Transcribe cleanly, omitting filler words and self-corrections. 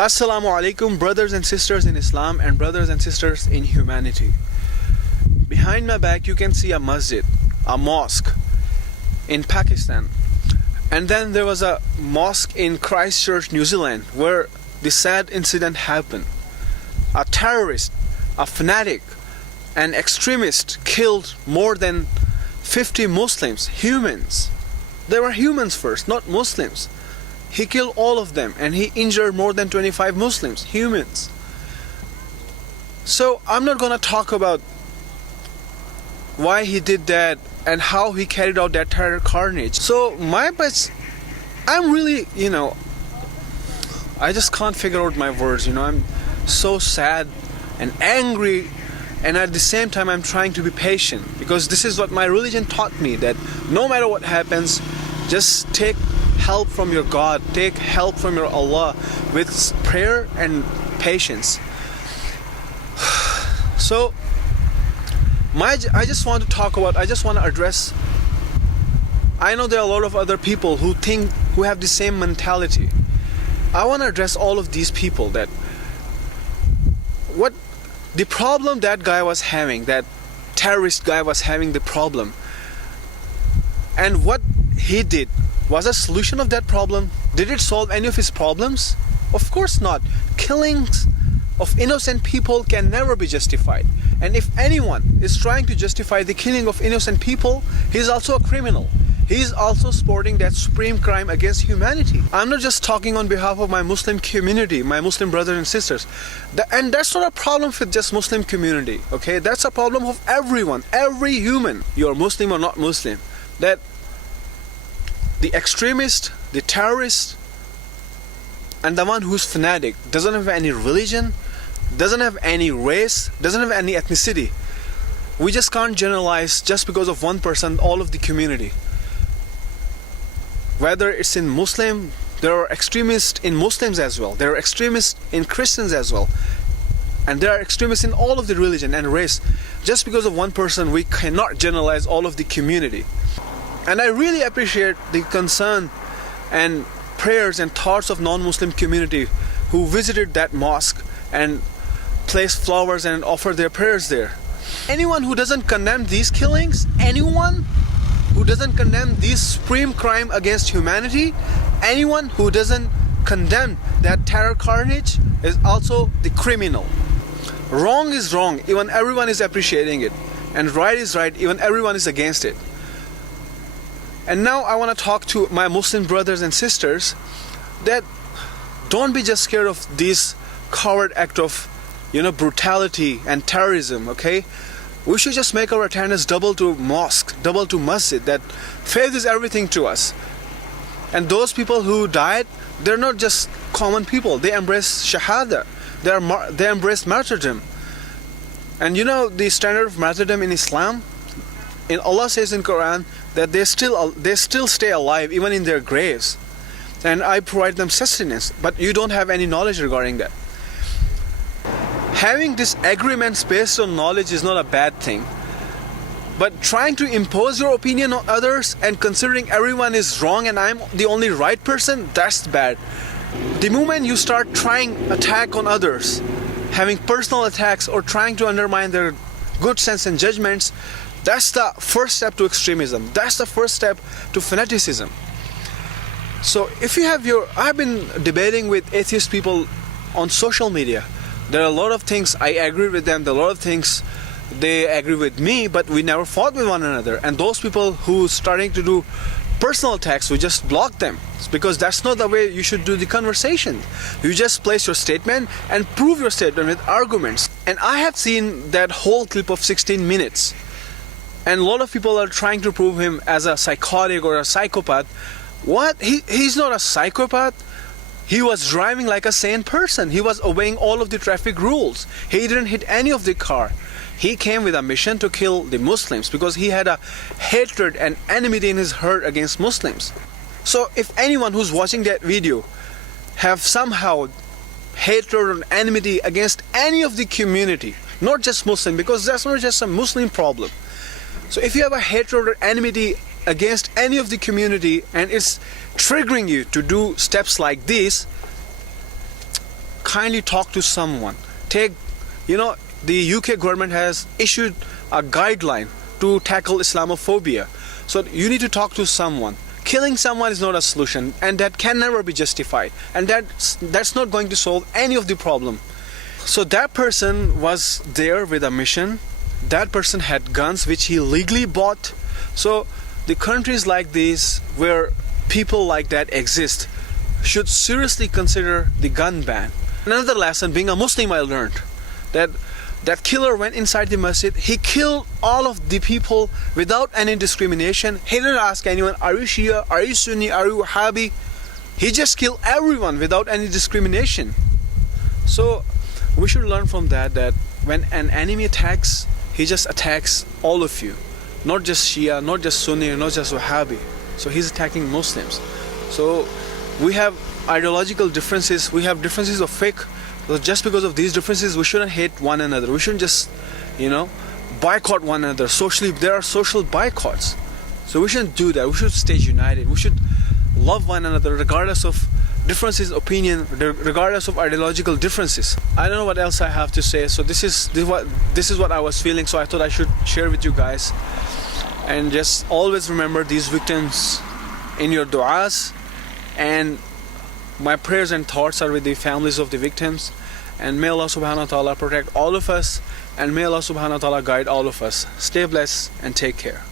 Assalamu alaikum, brothers and sisters in Islam and brothers and sisters in humanity. Behind my back you can see a masjid, a mosque in Pakistan. And then there was a mosque in Christchurch, New Zealand, where the sad incident happened. A terrorist, a fanatic, an extremist killed more than 50 Muslims, humans. They were humans first, not Muslims. He killed all of them and he injured more than 25 Muslims, humans. So I'm not going to talk about why he did that and how he carried out that terror carnage. So I'm really, I just can't figure out my words, I'm so sad and angry, and at the same time I'm trying to be patient, because this is what my religion taught me, that no matter what happens, just take help from your God, take help from your Allah with prayer and patience. So I just want to address, I know there are a lot of other people who have the same mentality. I want to address all of these people, that what the problem that guy was having, that terrorist guy was having the problem, and what he did was a solution of that problem. Did it solve any of his problems? Of course not. Killings of innocent people can never be justified. And if anyone is trying to justify the killing of innocent people, he is also a criminal. He is also supporting that supreme crime against humanity. I'm not just talking on behalf of my Muslim community, my Muslim brothers and sisters. And that's not a problem with just Muslim community, okay? That's a problem of everyone, every human. You're Muslim or not Muslim. That the extremist, the terrorist, and the one who's fanatic doesn't have any religion, doesn't have any race, doesn't have any ethnicity. We just can't generalize just because of one person, all of the community. Whether it's in Muslim, there are extremists in Muslims as well. There are extremists in Christians as well. And there are extremists in all of the religion and race. Just because of one person, we cannot generalize all of the community. And I really appreciate the concern and prayers and thoughts of non-Muslim community who visited that mosque and placed flowers and offered their prayers there. Anyone who doesn't condemn these killings, anyone who doesn't condemn this supreme crime against humanity, anyone who doesn't condemn that terror carnage is also the criminal. Wrong is wrong, even everyone is appreciating it. And right is right, even everyone is against it. And now I want to talk to my Muslim brothers and sisters that don't be just scared of this coward act of, brutality and terrorism, okay? We should just make our attendance double to mosque, double to masjid, that faith is everything to us. And those people who died, they're not just common people. They embrace shahada. They embrace martyrdom. And the standard of martyrdom in Islam, Allah says in Quran that they still stay alive even in their graves, and I provide them sustenance. But you don't have any knowledge regarding that. Having disagreements based on knowledge is not a bad thing, but trying to impose your opinion on others and considering everyone is wrong and I'm the only right person, that's bad. The moment you start trying attack on others, having personal attacks or trying to undermine their good sense and judgments, that's the first step to extremism. That's the first step to fanaticism. So I've been debating with atheist people on social media. There are a lot of things I agree with them, there are a lot of things they agree with me, but we never fought with one another. And those people who starting to do personal attacks, we just block them. It's because that's not the way you should do the conversation. You just place your statement and prove your statement with arguments. And I have seen that whole clip of 16 minutes. And a lot of people are trying to prove him as a psychotic or a psychopath. What? He's not a psychopath. He was driving like a sane person. He was obeying all of the traffic rules. He didn't hit any of the car. He came with a mission to kill the Muslims because he had a hatred and enmity in his heart against Muslims. So if anyone who's watching that video have somehow hatred or enmity against any of the community, not just Muslim, because that's not just a Muslim problem. So if you have a hatred or enmity against any of the community and it's triggering you to do steps like this, kindly talk to someone. Take, the UK government has issued a guideline to tackle Islamophobia. So you need to talk to someone. Killing someone is not a solution, and that can never be justified, and that's not going to solve any of the problem. So that person was there with a mission. That person had guns which he legally bought. So the countries like these, where people like that exist, should seriously consider the gun ban. Another lesson, being a Muslim, I learned that killer went inside the masjid. He killed all of the people without any discrimination. He didn't ask anyone, are you Shia, are you Sunni, are you Wahhabi? He just killed everyone without any discrimination. So we should learn from that when an enemy attacks, he just attacks all of you. Not just Shia, not just Sunni, not just Wahhabi. So he's attacking Muslims. So we have ideological differences, we have differences of fiqh. So just because of these differences, we shouldn't hate one another. We shouldn't just, boycott one another. Socially, there are social boycotts. So we shouldn't do that. We should stay united. We should love one another regardless of differences in opinion, regardless of ideological differences. I don't know what else I have to say. So this is what I was feeling. So I thought I should share with you guys. And just always remember these victims in your du'as. And my prayers and thoughts are with the families of the victims, and may Allah subhanahu wa ta'ala protect all of us, and may Allah subhanahu wa ta'ala guide all of us. Stay blessed and take care.